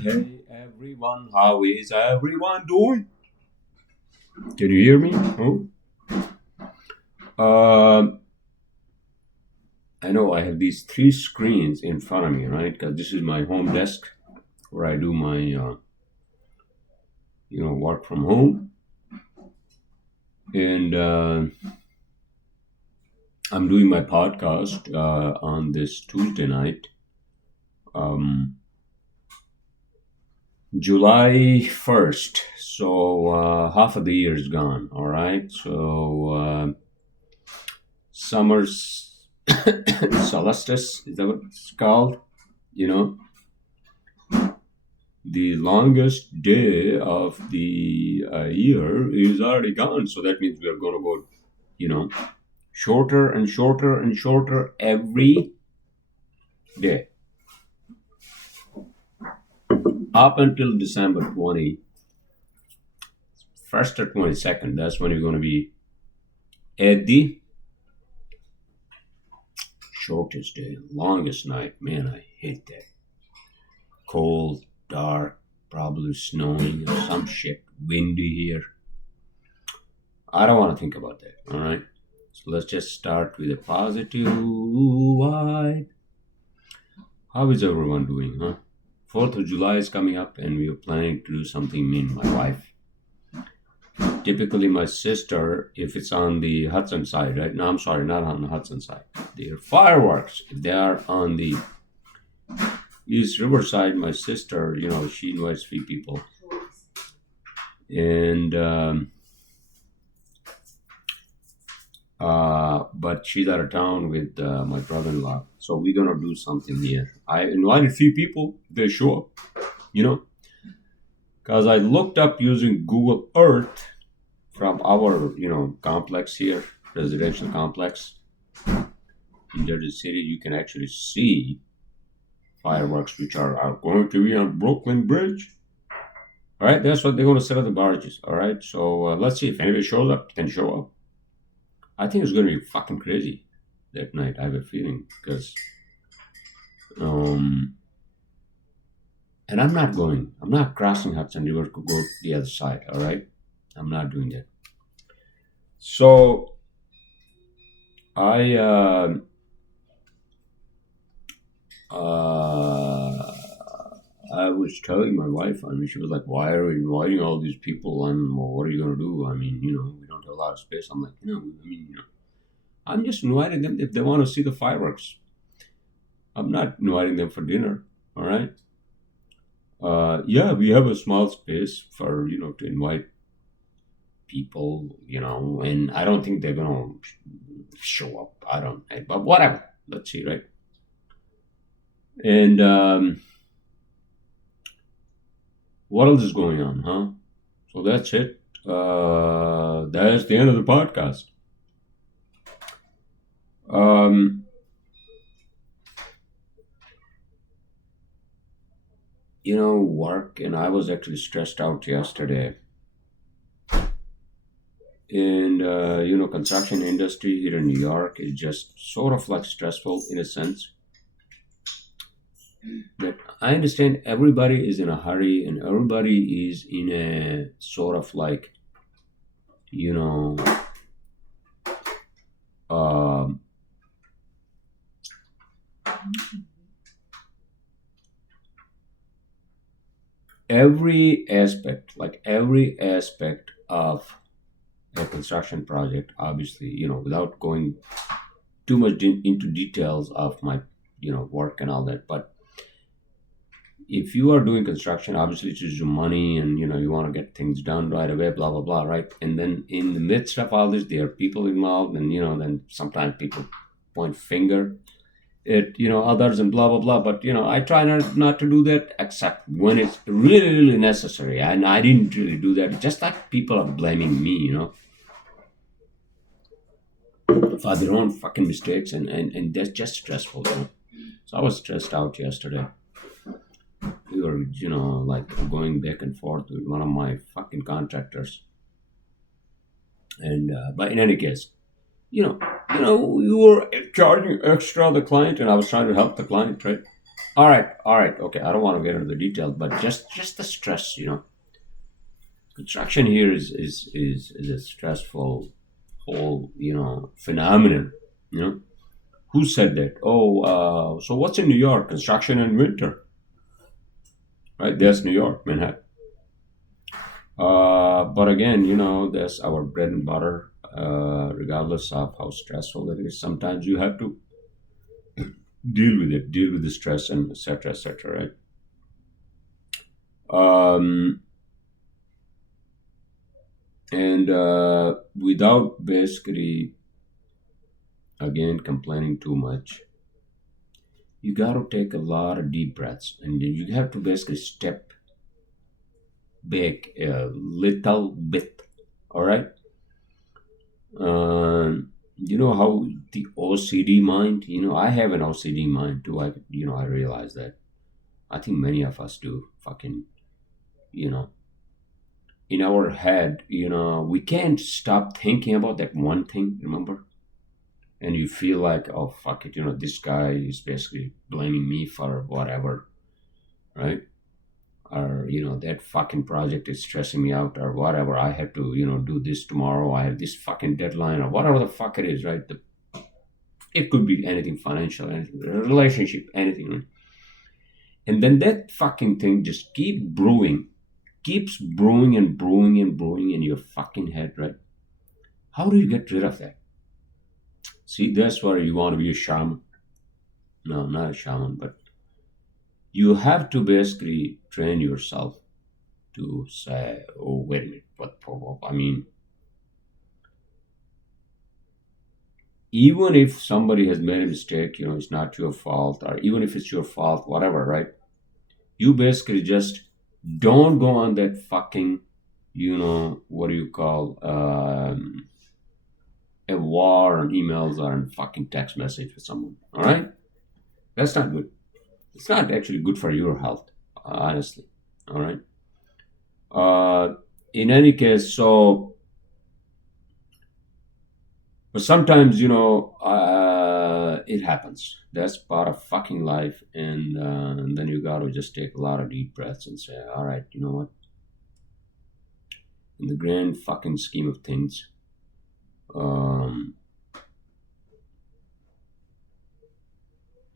Hey everyone, how is everyone doing? Can you hear me? Oh, um, I know I have these three screens in front of me, right? Because this is my home desk where I do my, work from home, and I'm doing my podcast on this Tuesday night, um, July 1st. So half of the year is gone. All right, so summer's solstice is that what it's called? You know, the longest day of the year is already gone. So that means we are going to go, you know, shorter and shorter and shorter every day up until December 21st or 22nd. That's when you're going to be at the shortest day, longest night. Man, I hate that. Cold, dark, probably snowing or some shit, windy here. I don't want to think about that. All right. So let's just start with a positive vibe. How is everyone doing, huh? 4th of July is coming up and we are planning to do something, me and my wife. Typically, my sister, if it's on the Hudson side, right? No, I'm sorry, not on the Hudson side. They're fireworks. If they are on the East Riverside, my sister, she invites three people. And but she's out of town with my brother-in-law, so we're gonna do something here. I invited a few people. They show up, because I looked up using Google Earth from our complex here, residential complex in Jersey City. You can actually see fireworks, which are going to be on Brooklyn Bridge. All right, that's what they're going to set up the barges. All right, so let's see if anybody shows up. Can show up. I think it's going to be fucking crazy that night. I have a feeling because, and I'm not going. I'm not crossing Hudson River to go the other side. All right, I'm not doing that. So I I was telling my wife. I mean, she was like, "Why are you inviting all these people? And well, what are you going to do? I mean, we don't have a lot of space." I'm like, I'm just inviting them if they want to see the fireworks. I'm not inviting them for dinner. All right. Yeah, we have a small space for to invite people. And I don't think they're gonna show up. I don't. But whatever. Let's see, right? And what else is going on, huh? So that's it. That's the end of the podcast. Work, and I was actually stressed out yesterday. And construction industry here in New York is just sort of like stressful in a sense that I understand everybody is in a hurry and everybody is in a sort of like you know um, every aspect of a construction project, obviously, without going too much into details of my work and all that. But if you are doing construction, obviously it's just your money, and you want to get things done right away, blah blah blah, right? And then in the midst of all this, there are people involved, and then sometimes people point finger at others and blah blah blah. But I try not to do that except when it's really really necessary, and I didn't really do that. It's just like people are blaming me, for their own fucking mistakes, and that's just stressful. So I was stressed out yesterday. We were like going back and forth with one of my fucking contractors, and but in any case, you know we were charging extra the client, and I was trying to help the client, right? all right, okay. I don't want to get into the details, but just the stress, construction here is a stressful whole, phenomenon. You know, who said that? Oh, so what's in New York? Construction in winter, right? There's New York, Manhattan. But again, that's our bread and butter. Regardless of how stressful it is, sometimes you have to deal with the stress, and etc. etc. Right? And without basically, again, complaining too much, you got to take a lot of deep breaths, and you have to basically step back a little bit. All right. You know how the OCD mind. I have an OCD mind too. I realize that. I think many of us do. Fucking, you know, in our head, we can't stop thinking about that one thing. Remember, and you feel like, oh fuck it, this guy is basically blaming me for whatever, right? Or that fucking project is stressing me out, or whatever. I have to do this tomorrow. I have this fucking deadline, or whatever the fuck it is, right? It could be anything, financial, anything, relationship, anything, right? And then that fucking thing just keeps brewing and brewing and brewing in your fucking head, right? How do you get rid of that? See, that's where you want to be a shaman. No, not a shaman, but you have to basically train yourself to say, oh, wait a minute, what I mean, even if somebody has made a mistake, it's not your fault, or even if it's your fault, whatever, right? You basically just don't go on that fucking, what do you call, a war on emails or a fucking text message with someone, all right? That's not good. It's not actually good for your health, honestly, all right? In any case, but sometimes, it happens. That's part of fucking life, and then you gotta just take a lot of deep breaths and say, all right, you know what? In the grand fucking scheme of things, um,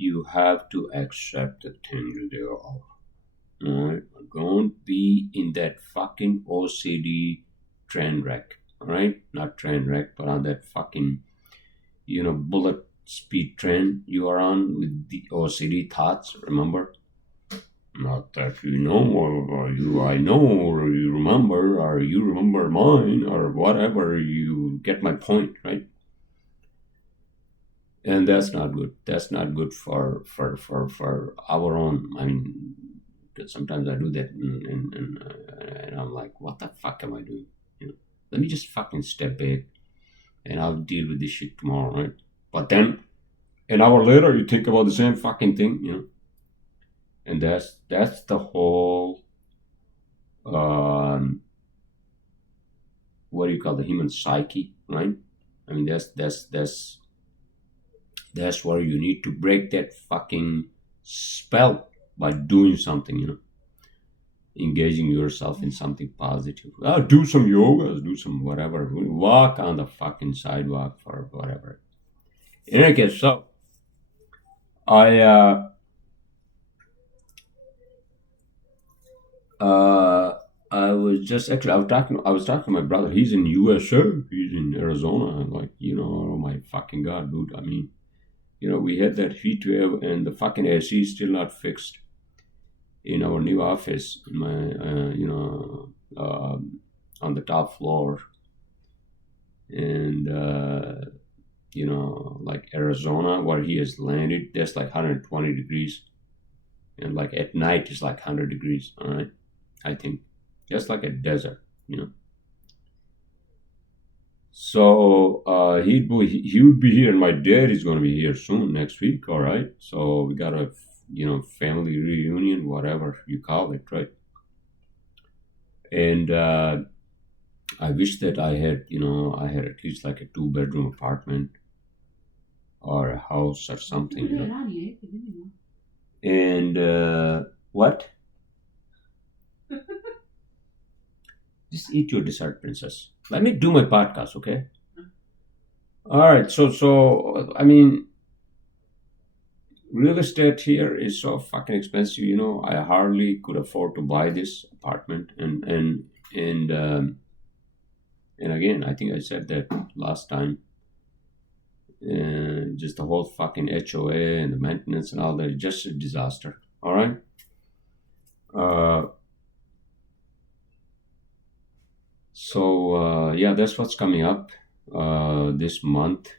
you have to accept the things they are. All right? Don't be in that fucking OCD train wreck. All right, not train wreck, but on that fucking bullet speed train you are on with the OCD thoughts. Remember, not that or you I know, or you remember mine, or whatever. You get my point, right? And that's not good. That's not good for our own. I mean, sometimes I do that, and I'm like, what the fuck am I doing? Let me just fucking step back, and I'll deal with this shit tomorrow, right? But then an hour later, you think about the same fucking thing, and that's the whole, um, what do you call, the human psyche, right? I mean, that's where you need to break that fucking spell by doing something, engaging yourself in something positive. Do some yoga, do some whatever, walk on the fucking sidewalk for whatever. In any case, so I uh I was just actually I was talking to my brother. He's in USA. He's in Arizona. I'm like, oh my fucking god, dude. I mean, we had that heat wave, and the fucking AC is still not fixed in our new office. In my on the top floor, and like Arizona, where he has landed, there's like 120 degrees, and like at night it's like 100 degrees. All right, I think just like a desert, So he would be here, and my dad is going to be here soon next week. All right, so we got a family reunion, whatever you call it, right? And I wish that I had at least like a 2 bedroom apartment or a house or something. And what? Just eat your dessert, princess. Let me do my podcast, okay? All right. So I mean, real estate here is so fucking expensive. I hardly could afford to buy this apartment, and again, I think I said that last time. Just the whole fucking HOA and the maintenance and all that, just a disaster. All right. Uh, so yeah, that's what's coming up this month.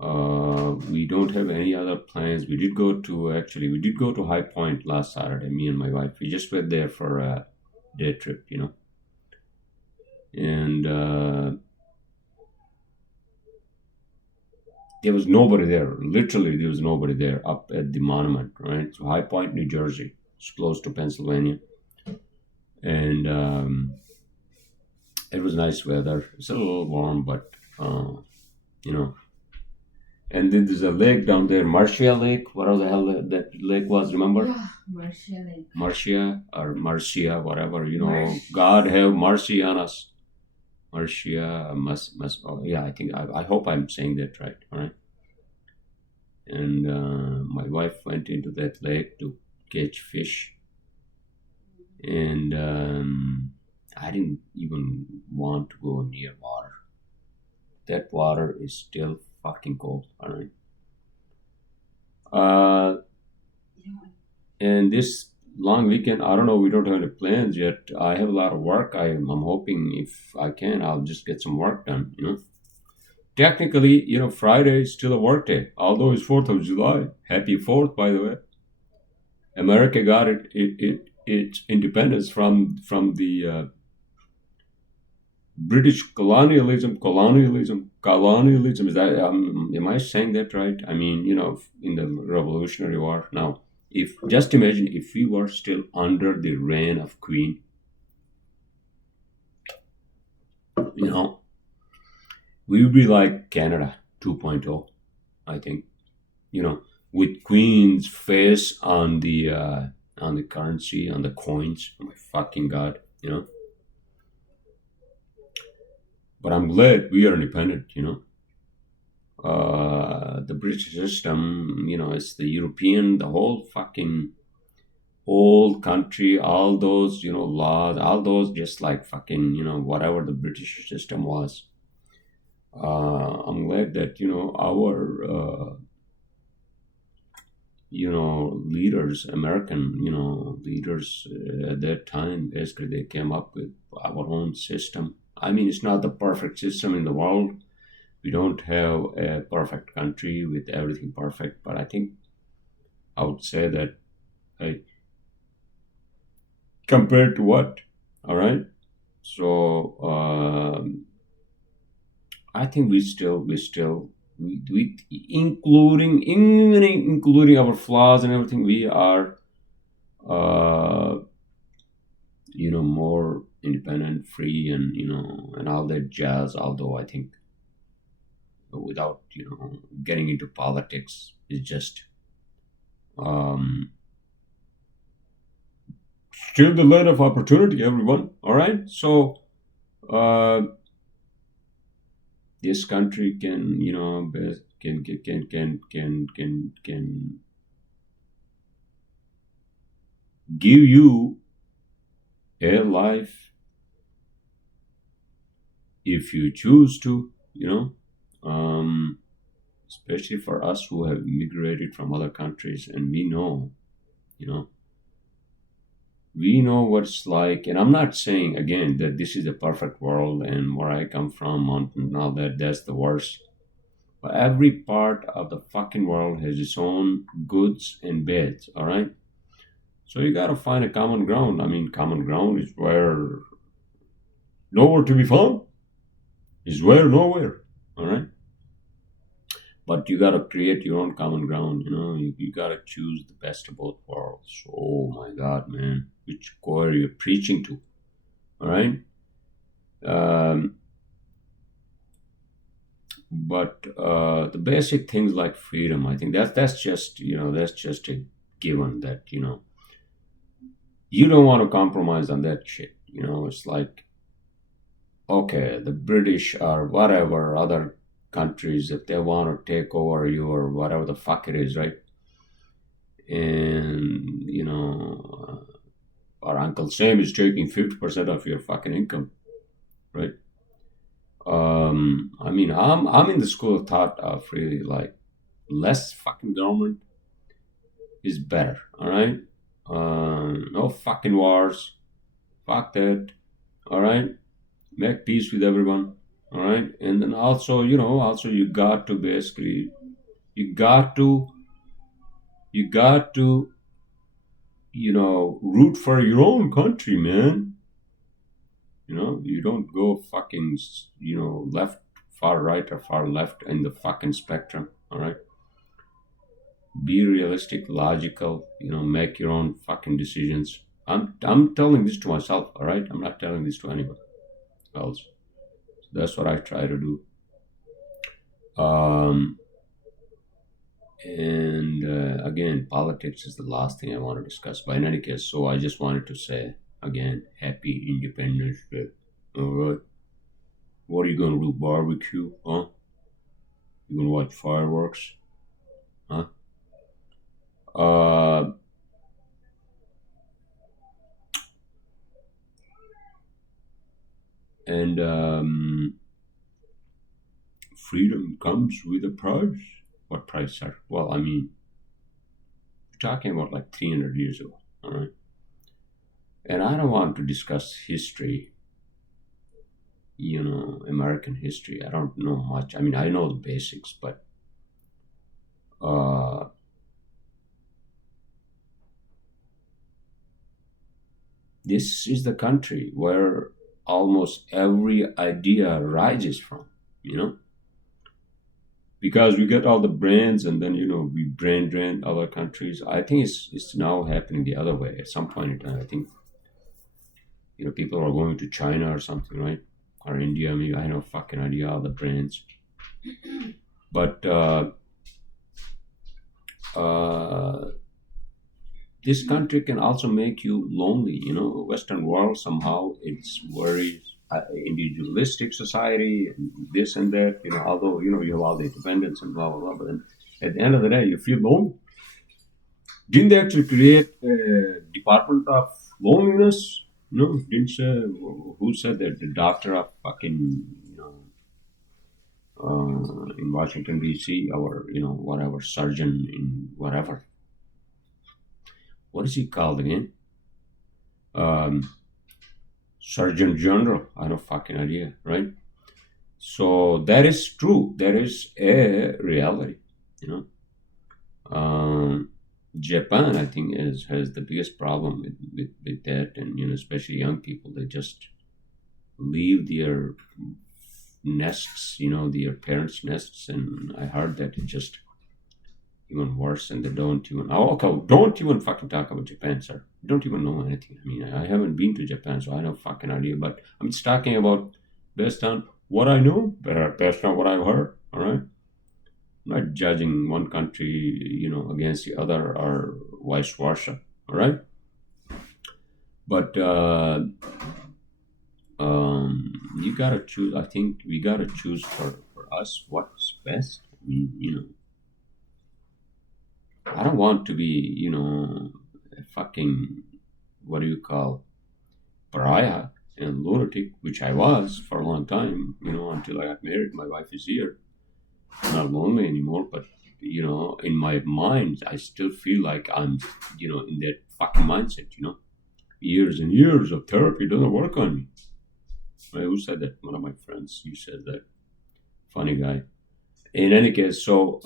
We don't have any other plans. We did go to High Point last Saturday. Me and my wife. We just went there for a day trip, and there was nobody there. Literally, there was nobody there up at the monument. Right, so High Point, New Jersey. It's close to Pennsylvania, and it was nice weather. It's a little warm, but you know. And then there's a lake down there, Marcia Lake. Whatever the hell that lake was, remember? Yeah, Marcia Lake. Marcia or Marcia, whatever. Marsh. God have mercy on us. Marcia must. Oh, yeah, I think I hope I'm saying that right. All right. And my wife went into that lake to catch fish, and I didn't even want to go near water. That water is still fucking cold. All right. Yeah. And this long weekend, I don't know. We don't have any plans yet. I have a lot of work. I'm hoping if I can, I'll just get some work done. Technically, Friday is still a work day, although it's 4th of July. Happy 4th, by the way. America got its independence from the British colonialism. Is that am I saying that right? I mean, in the Revolutionary War. Now, if just imagine if we were still under the reign of Queen, we would be like Canada 2.0, I think. With Queen's face on the currency, on the coins. Oh my fucking god, But I'm glad we are independent. The British system, it's the European, the whole fucking old country, all those, laws, all those just like fucking, whatever the British system was. I'm glad that, our, leaders, American, leaders at that time, basically they came up with our own system. I mean, it's not the perfect system in the world. We don't have a perfect country with everything perfect, but I think I would say that, hey, compared to what? All right. So I think we including our flaws and everything, we are uh, more independent, free, and all that jazz. Although I think without getting into politics, it's just um, still the land of opportunity, everyone. All right, so uh, this country can can give you a life if you choose to, especially for us who have immigrated from other countries, and you know we know what it's like. And I'm not saying again that this is a perfect world, and where I come from, mountain and all that's the worst. But every part of the fucking world has its own goods and bads. All right, so you gotta find a common ground. I mean, common ground is where nowhere to be found, is where nowhere. All right, but you gotta create your own common ground. You gotta choose the best of both worlds. Oh my god, man, which choir you're preaching to? All right. um, But the basic things like freedom, I think that's just that's just a given that you don't want to compromise on that shit. It's like, okay, the British or whatever other countries, if they want to take over you or whatever the fuck it is, right? And our Uncle Sam is taking 50% of your fucking income, right? I mean, I'm in the school of thought of really like less fucking government is better. All right, no fucking wars. Fuck that. All right, make peace with everyone. All right, and then also, also you got to, you got to, root for your own country, man. You don't go fucking, left, far right, or far left in the fucking spectrum. All right. Be realistic, logical. Make your own fucking decisions. I'm telling this to myself. All right. I'm not telling this to anyone else. So that's what I try to do. And again, politics is the last thing I want to discuss. But in any case, so I just wanted to say again, happy Independence Day. All right. What are you gonna do? Barbecue? Huh? You gonna watch fireworks? Huh? Uh, and freedom comes with a price. What price, sir? Well, I mean, we're talking about like 300 years ago, all right? And I don't want to discuss history, American history. I don't know much. I mean, I know the basics, but this is the country where almost every idea rises from, because we get all the brands and then we brand drain other countries. I think it's now happening the other way. At some point in time, I think people are going to China or something, right? Or India. Maybe I have no fucking idea all the brands. But this country can also make you lonely. Western world somehow it's very individualistic society and this and that. Although you have all the independence and blah blah blah, but then at the end of the day, you feel lonely. Didn't they actually create a department of loneliness? No, didn't say. Who said that? The doctor of fucking in Washington D.C. or whatever surgeon in whatever. What is he called again? Surgeon General. I have no fucking idea, right? So that is true. That is a reality. Japan, I think, has the biggest problem with that, and especially young people. They just leave their nests, their parents' nests, and I heard that it's just even worse, and they don't even. Oh, okay, don't even fucking talk about Japan, sir. You don't even know anything. I mean, I haven't been to Japan, so I have no fucking idea. But I'm just talking about based on what I know, based on what I've heard. All right. I'm not judging one country, against the other or vice versa. All right. But you gotta choose. I think we gotta choose for us what's best. I mean, I don't want to be, a fucking, what do you call, pariah and lunatic, which I was for a long time, until I got married. My wife is here. I'm not lonely anymore, but, in my mind, I still feel like I'm, in that fucking mindset, Years and years of therapy doesn't work on me. Who said that? One of my friends. You said that. Funny guy. In any case, so,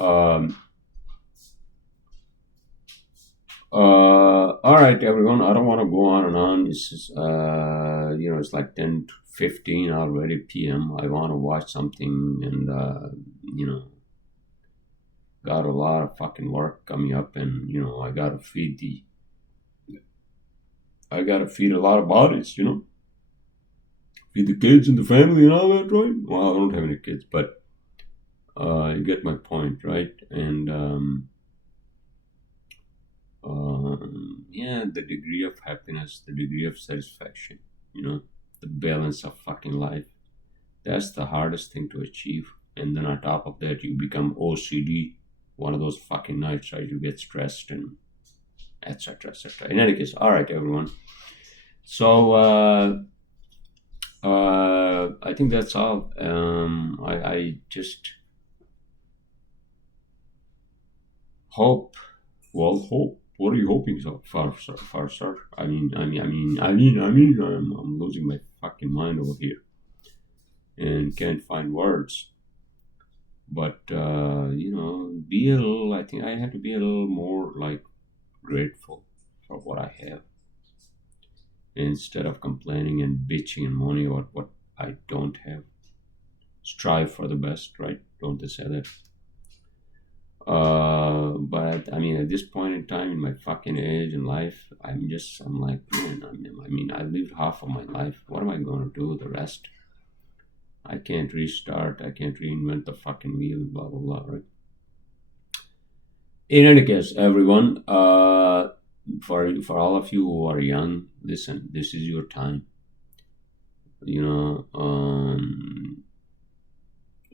all right, everyone. I don't want to go on and on. This is, it's like 10:15 already p.m. I want to watch something, and got a lot of fucking work coming up, and I gotta feed a lot of bodies, feed the kids and the family and all that, right? Well, I don't have any kids, but You get my point, right? And yeah, the degree of happiness, the degree of satisfaction, you know, the balance of fucking life. That's the hardest thing to achieve. And then on top of that, you become OCD, one of those fucking nights, right? You get stressed and etc. etc. In any case, all right, everyone. So I think that's all. I just hope. Well, hope. What are you hoping so far, sir? Far, sir? I'm losing my fucking mind over here and can't find words. But be a little. I think I have to be a little more like grateful for what I have instead of complaining and bitching and moaning about what I don't have. Strive for the best, right? Don't they say that? But I mean, at this point in time in my fucking age in life, I'm like, man, I lived half of my life. What am I going to do with the rest? I can't restart. I can't reinvent the fucking wheel, blah, blah, blah, right? In any case, everyone, for all of you who are young, listen, this is your time. You know,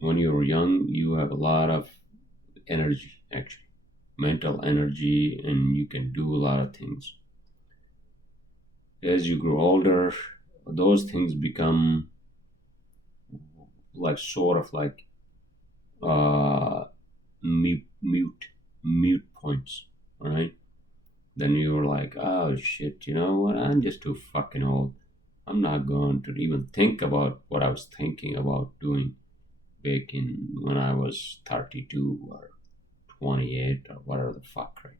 when you're young, you have a lot of energy, actually, mental energy, and you can do a lot of things. As you grow older, those things become like sort of like uh, mute points, right? Then you're like, oh shit, you know what? I'm just too fucking old. I'm not going to even think about what I was thinking about doing back in when I was 32 or 28 or whatever the fuck, right?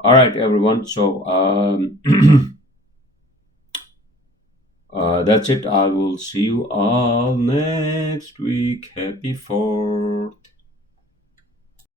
All right, everyone. So that's it. I will see you all next week. Happy 4th.